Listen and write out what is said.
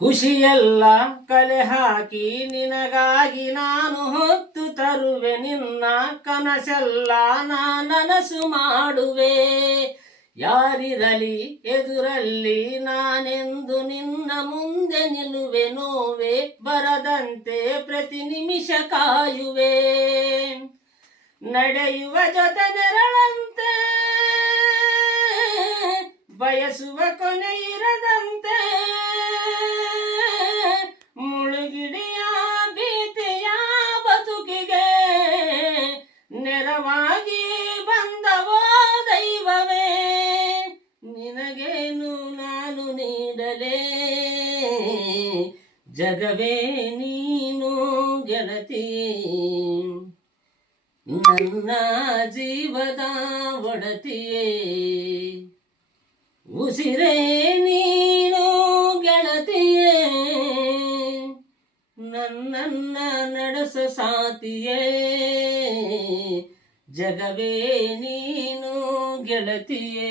ಖುಷಿಯೆಲ್ಲ ಕಲೆ ಹಾಕಿ ನಿನಗಾಗಿ ನಾನು ಹೊತ್ತು ತರುವೆ, ನಿನ್ನ ಕನಸೆಲ್ಲ ನನಸು ಮಾಡುವೆ. ಯಾರಿರಲಿ ಎದುರಲ್ಲಿ ನಾನೆಂದು ನಿನ್ನ ಮುಂದೆ ನಿಲ್ಲುವೆ, ನೋವೆ ಬರದಂತೆ ಪ್ರತಿ ನಿಮಿಷ ಕಾಯುವೆ. ನಡೆಯುವ ಜೊತೆ ನೆರಳಂತೆ, ಬಯಸುವ ಕೊನೆ ಇರದಂತೆ, ಮುಳುಗಿಡಿಯ ಭೀತಿಯ ಬದುಕಿಗೆ ನೆರವಾಗಿ ಬಂದವೋ ದೈವವೇ. ನಿನಗೇನು ನಾನು ನೀಡಲೇ, ಜಗವೇ ನೀನು ಗೆಳತಿಯೇ, ನನ್ನ ಜೀವದ ಒಡತಿಯೇ. ಉಸಿರೇ ನೀನು ಗೆಳತಿಯೇ, ನನ್ನನ್ನ ನಡೆಸೋ ಸಾತಿಯೇ, ಜಗವೇ ನೀನು ಗೆಳತಿಯೇ.